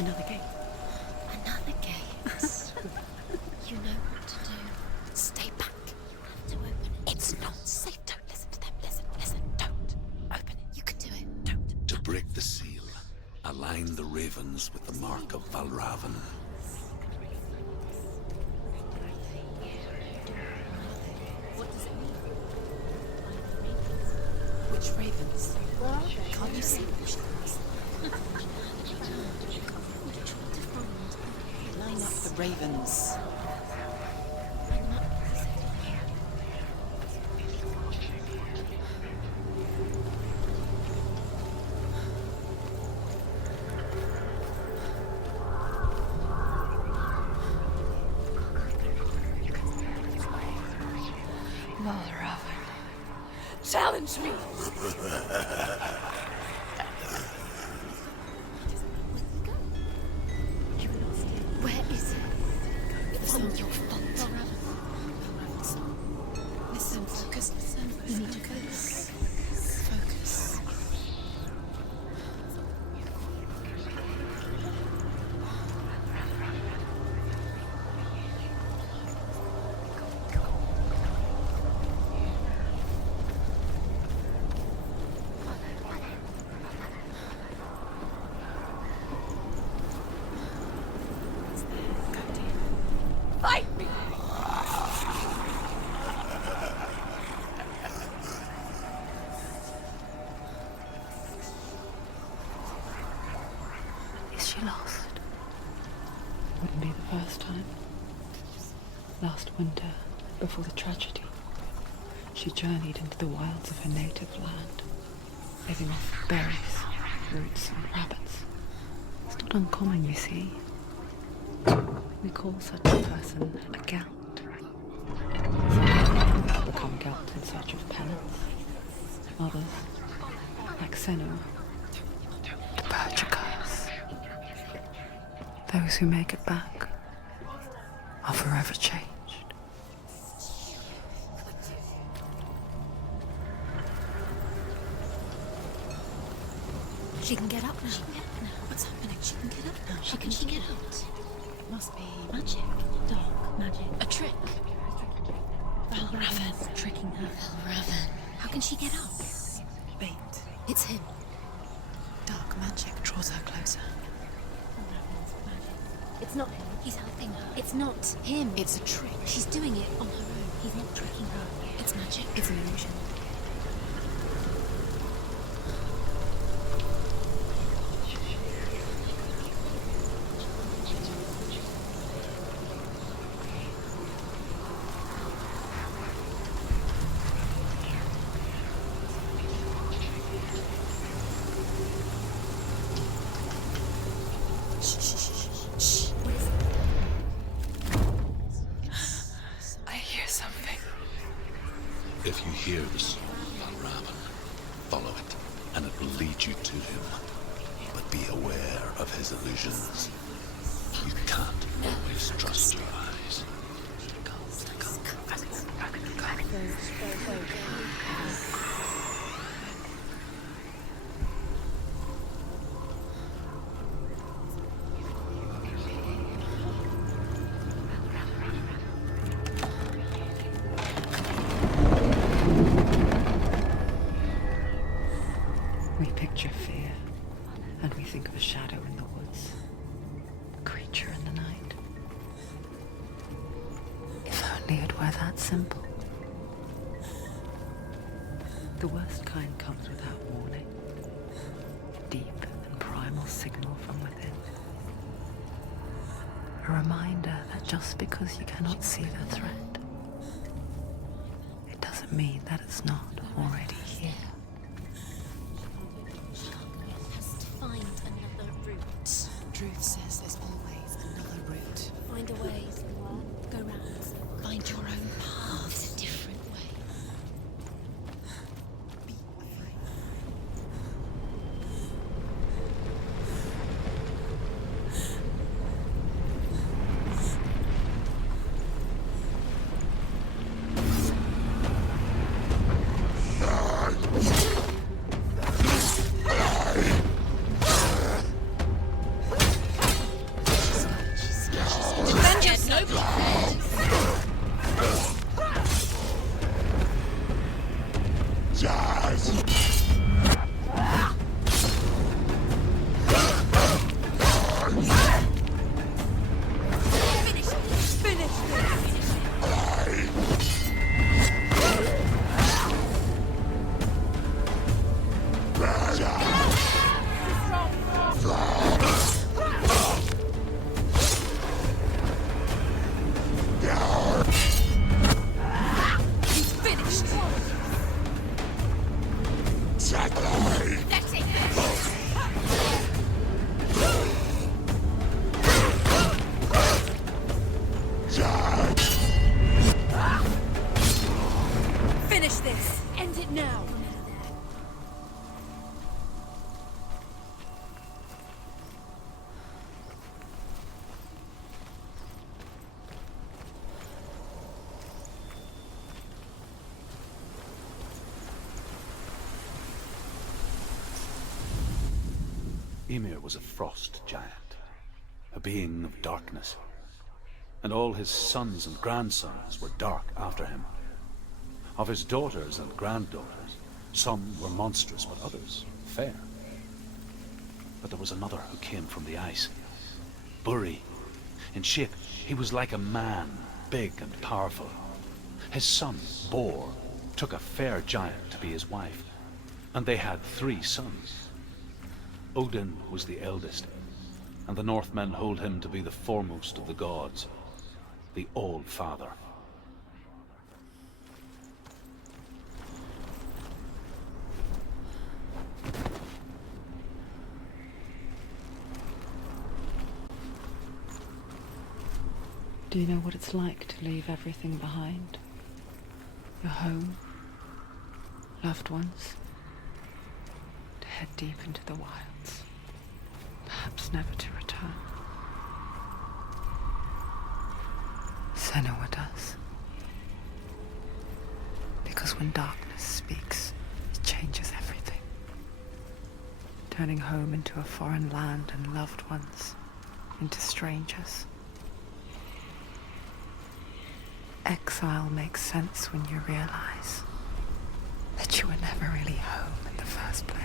Another gate. Another gate. You know what to do. Stay back. You have to open it. It's not safe. Don't listen to them. Listen. Don't. Open it. You can do it. Don't. To break the seal, align the ravens with the mark of Valravan. What does it mean? Which ravens? Where are they? Can't you see them? She asked. Line up the ravens. Valravan, challenge me! Where is it? It's on your fault. Listen, focus, listen. You need to focus. Focus. Fight me! Is she lost? Wouldn't be the first time. Last winter, before the tragedy, she journeyed into the wilds of her native land, living off berries, roots and rabbits. It's not uncommon, you see. We call such a person a gout. Some people become gout in search of penance. Others, like Senua, purge a curse. Those who make it back are forever changed. She can get up now. What's happening? She can get up now. How can she get out? It must be Magic. Dark magic. a trick. Valravan. Tricking her. Valravan. How can she get out? Bait. It's him. Dark magic draws her closer. It's not him. He's helping her. It's not him. It's a trick. She's doing it on her own. He's not tricking her. It's magic. It's an illusion. I hear something. If you hear the song of Valravan, follow it, and it will lead you to him. But be aware of his illusions. You can't always trust your eyes. We picture fear, and we think of a shadow in the woods, a creature in the night. If only it were that simple. The worst kind comes without warning, a deep and primal signal from within. A reminder that just because you cannot see the threat, it doesn't mean that it's not already here. Just find another route. Truth says there's always another route. Find a way. Go round. Find your own path. It's a different way. Now! Ymir was a frost giant, a being of darkness, and all his sons and grandsons were dark after him. Of his daughters and granddaughters, some were monstrous, but others fair. But there was another who came from the ice, Buri. In shape, he was like a man, big and powerful. His son, Bor, took a fair giant to be his wife, and they had 3 sons. Odin was the eldest, and the Northmen hold him to be the foremost of the gods, the All-Father. Do you know what it's like to leave everything behind? Your home, loved ones, to head deep into the wilds, perhaps never to return. Senua does. Because when darkness speaks, it changes everything, turning home into a foreign land and loved ones into strangers. Exile makes sense when you realize that you were never really home in the first place.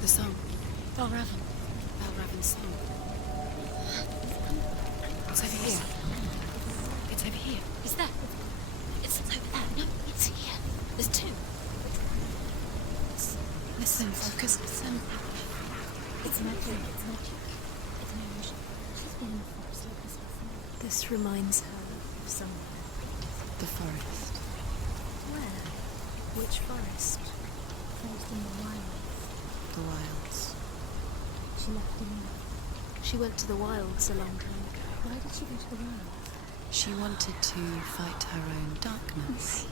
The song. Balraven's song. It's over here. It's over here. Is that? It's over there. No, it's here. There's 2. Listen, focus. Listen. It's magic. It's magic. It's an illusion. She's been in the forest like this before. This reminds her of somewhere. The forest. Where? Which forest? Forest in the wild. The wilds. She left him. She went to the wilds a long time ago. Why did she go to the wilds? She wanted to fight her own darkness.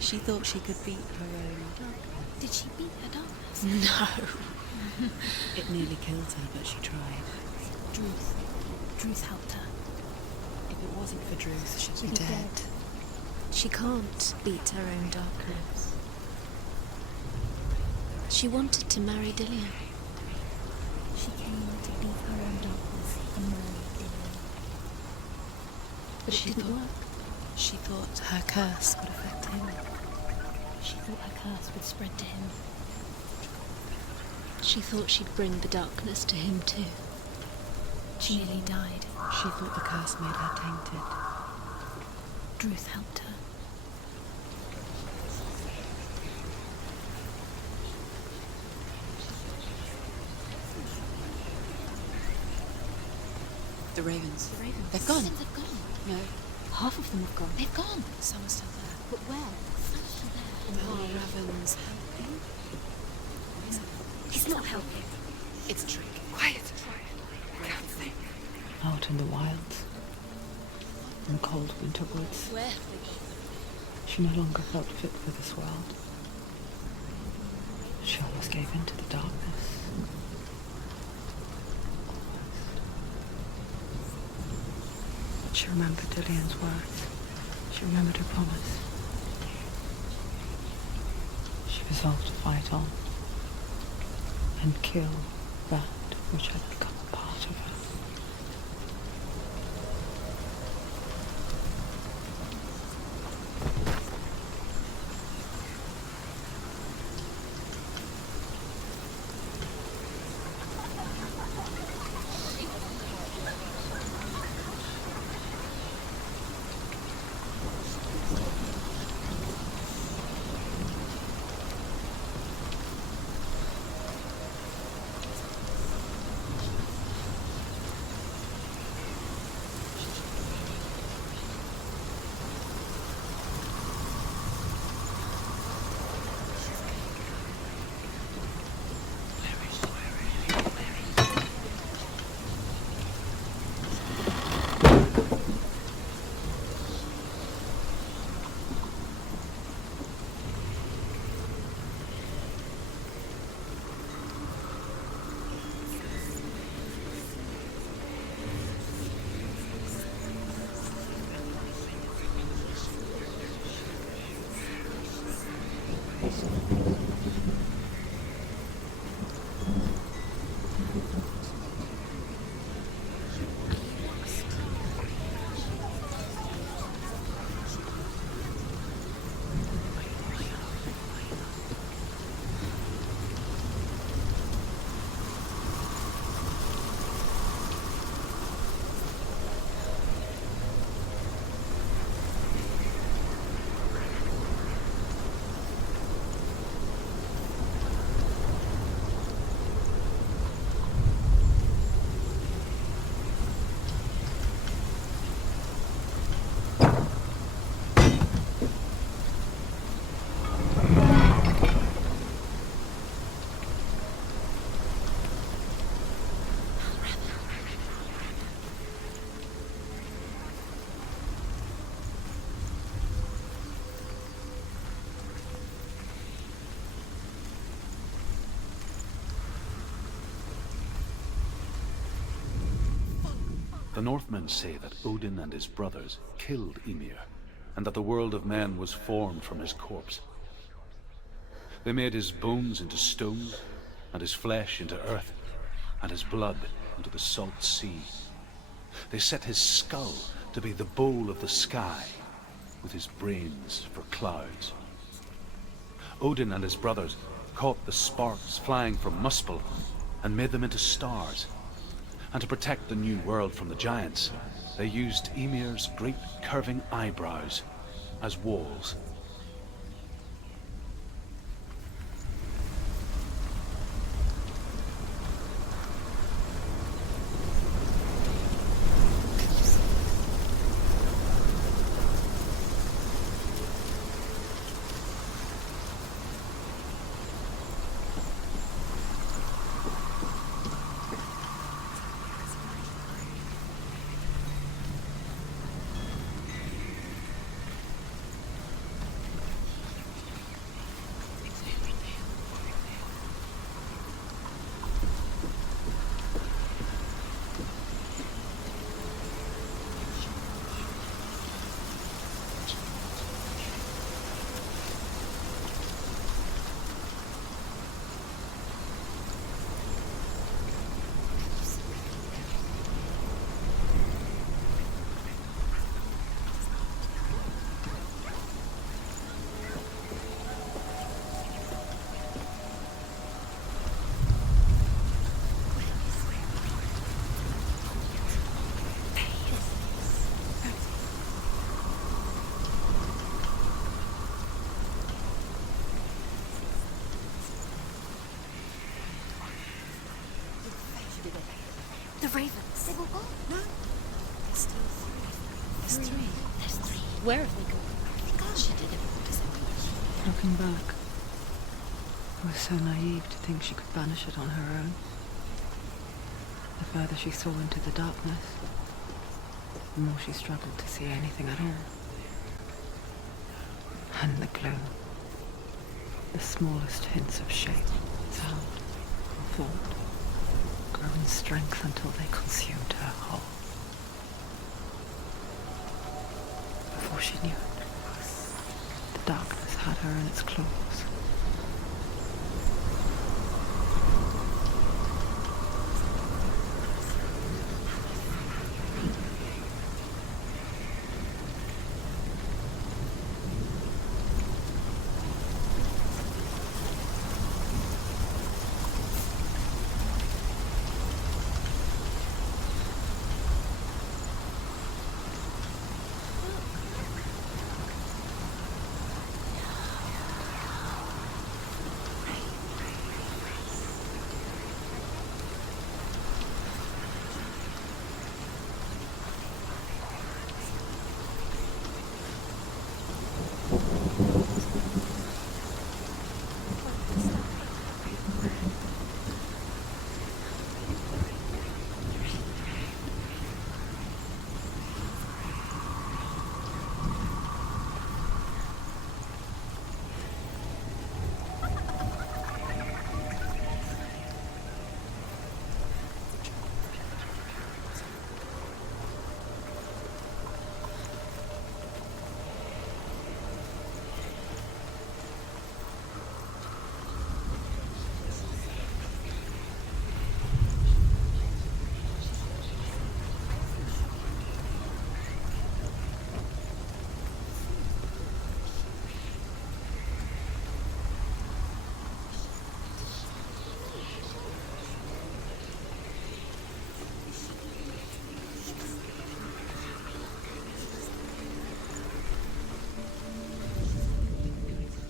She thought she could beat her own darkness. Did she beat her darkness? No. It nearly killed her, but she tried. Druth helped her. If it wasn't for Druth, she'd be dead. She can't beat her own darkness. She wanted to marry Dillion. She came to beat her own darkness and marry Dillion. But it didn't work. She thought her curse would affect him. She thought her curse would spread to him. She thought she'd bring the darkness to him too. She nearly died. She thought the curse made her tainted. Druth helped her. The ravens. The ravens. They've gone. They've gone. No. Half of them have gone. They've gone. Some are still there. But where? Some are still there. Balraven's helping. He's not helping. It's a trick. Quiet. Out in the wilds, in cold winter woods, Where? she no longer felt fit for this world. She almost gave in to the darkness. She remembered Dillian's words. She remembered her promise. She resolved to fight on and kill that which had become a part of her. The Northmen say that Odin and his brothers killed Ymir, and that the world of men was formed from his corpse. They made his bones into stone, and his flesh into earth, and his blood into the salt sea. They set his skull to be the bowl of the sky, with his brains for clouds. Odin and his brothers caught the sparks flying from Muspel and made them into stars. And to protect the new world from the giants, they used Ymir's great curving eyebrows as walls. The ravens. They were gone. No. There's still three. There's three. There's three. Where have they gone? They gone. She did it. Looking back, I was so naive to think she could banish it on her own. The further she saw into the darkness, the more she struggled to see anything at all. And the gloom, the smallest hints of shape, sound, or thought, grew in strength until they consumed her whole. before she knew it, the darkness had her in its claws.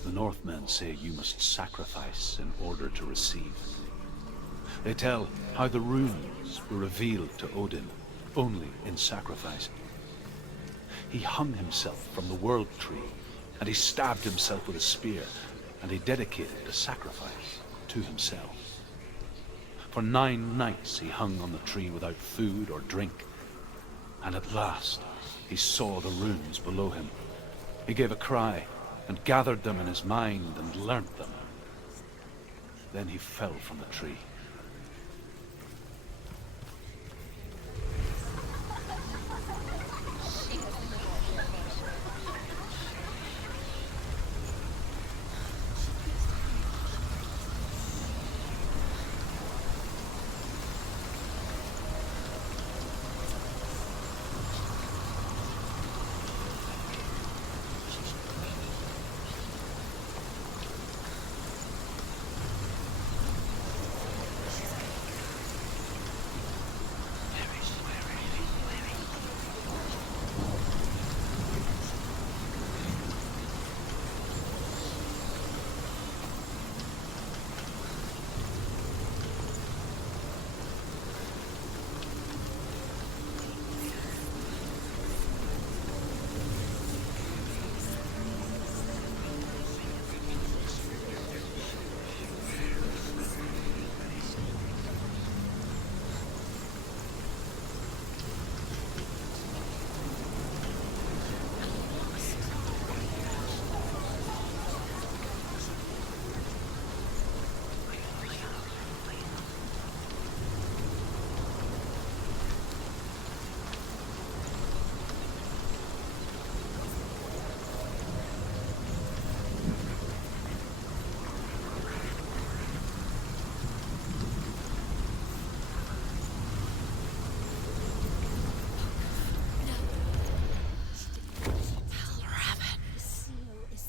The Northmen say you must sacrifice in order to receive. They tell how the runes were revealed to Odin only in sacrifice. He hung himself from the world tree, and he stabbed himself with a spear, and he dedicated the sacrifice to himself. For 9 nights he hung on the tree without food or drink, and at last he saw the runes below him. He gave a cry, and gathered them in his mind and learnt them. Then he fell from the tree.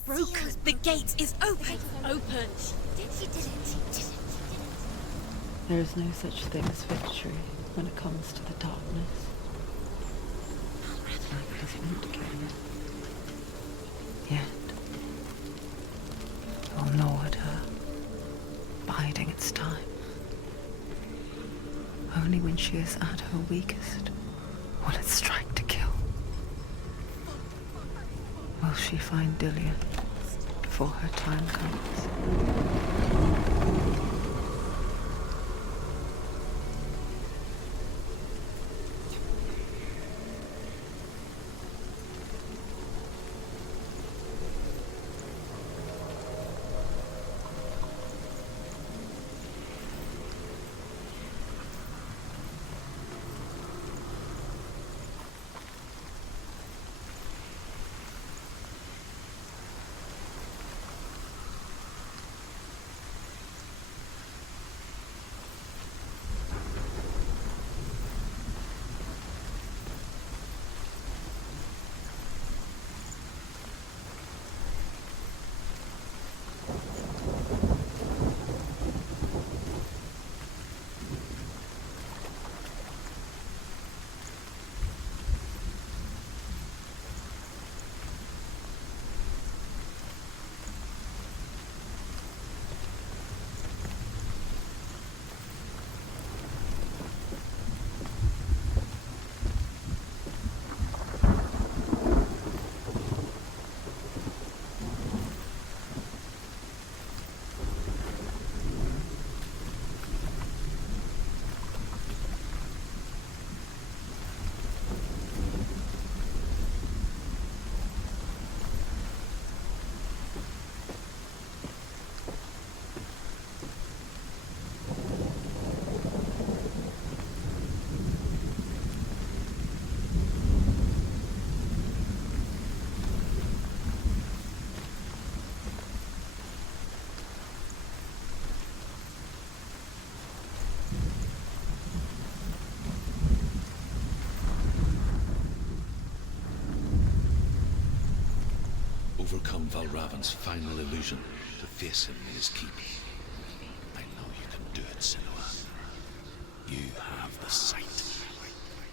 Broken. The gate is open. Open. She did it. There is no such thing as victory when it comes to the darkness. It is meant to kill you. Yet, it will gnaw at her, biding its time. Only when she is at her weakest will it strike to kill. Will she find Dillion before her time comes? overcome Valravan's final illusion to face him in his keep. I know you can do it, Senua. You have the sight.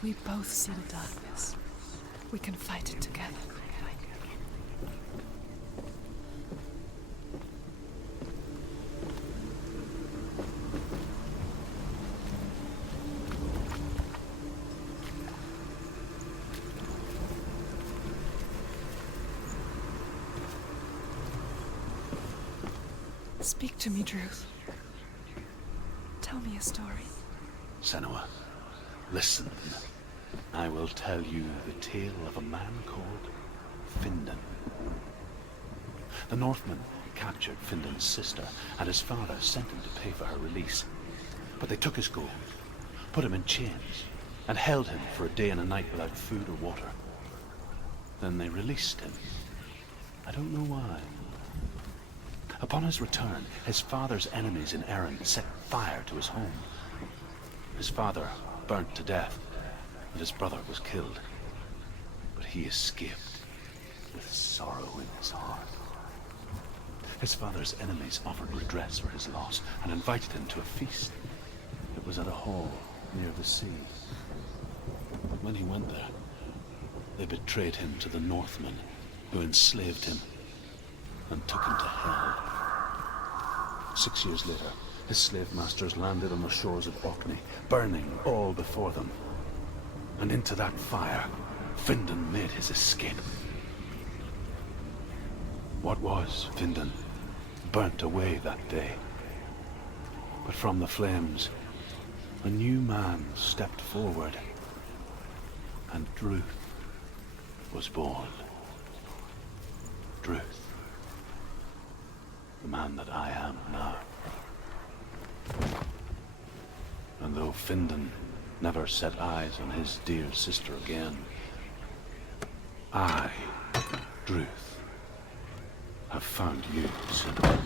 We both see the darkness. We can fight it together. Speak to me, Druth. Tell me a story. Senua, listen. I will tell you the tale of a man called Findan. The Northmen captured Findan's sister, and his father sent him to pay for her release. But they took his gold, put him in chains, and held him for a day and a night without food or water. Then they released him. I don't know why. Upon his return, his father's enemies in Erin set fire to his home. His father burnt to death, and his brother was killed. But he escaped with sorrow in his heart. His father's enemies offered redress for his loss and invited him to a feast. It was at a hall near the sea. When he went there, they betrayed him to the Northmen, who enslaved him and took him to hell. 6 years later, his slave masters landed on the shores of Orkney, burning all before them. And into that fire, Findan made his escape. What was Findan burnt away that day. But from the flames, a new man stepped forward, and Druth was born. Druth. The man that I am now. And though Findan never set eyes on his dear sister again, I, Druth, have found you, Senua.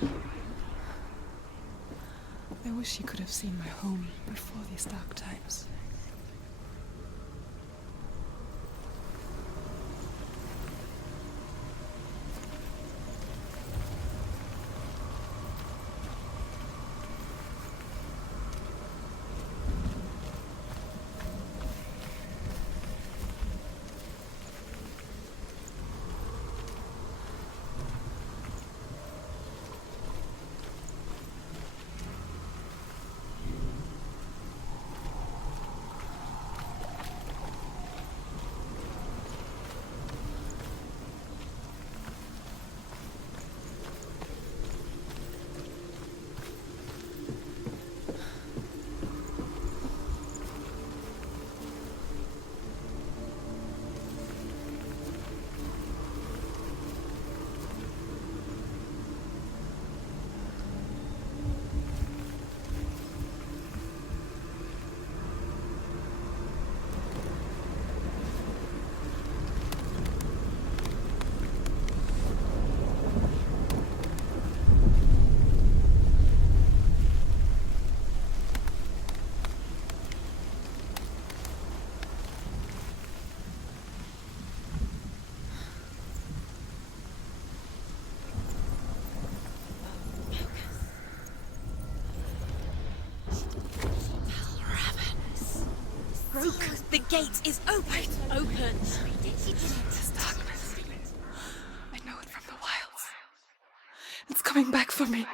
I wish you could have seen my home before these dark times. The gate is open! Open! This darkness. I know it from the wilds. It's coming back for me.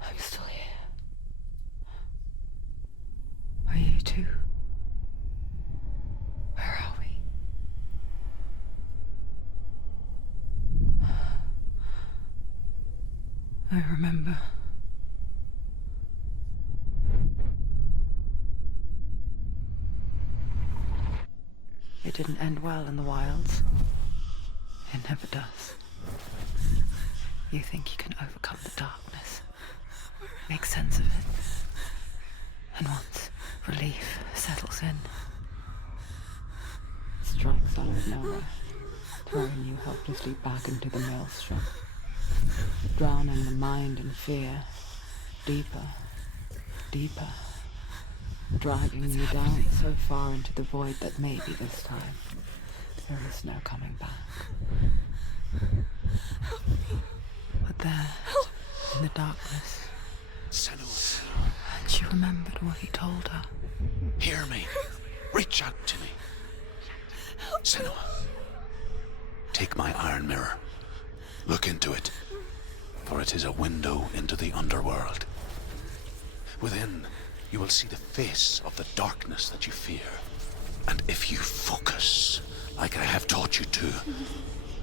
Are you still here? Are you too? Where are we? I remember. It didn't end well in the wilds. It never does. You think you can overcome the darkness, make sense of it, and once relief settles in, it strikes out of nowhere, throwing you helplessly back into the maelstrom, drowning the mind in fear, deeper, deeper, dragging you down so far into the void that maybe this time there is no coming back. But there, in the darkness, Senua, she remembered what he told her. hear me. Reach out to me. Senua, take my iron mirror. Look into it, for it is a window into the underworld. Within, you will see the face of the darkness that you fear. And if you focus, like I have taught you to,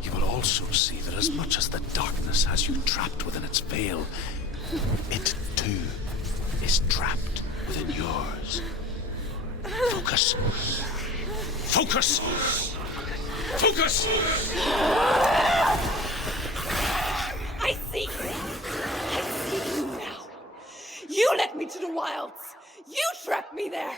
you will also see that as much as the darkness has you trapped within its veil, it too is trapped within yours. Focus. Focus! Focus! I see you! I see you now! You led me to the wilds! You trapped me there!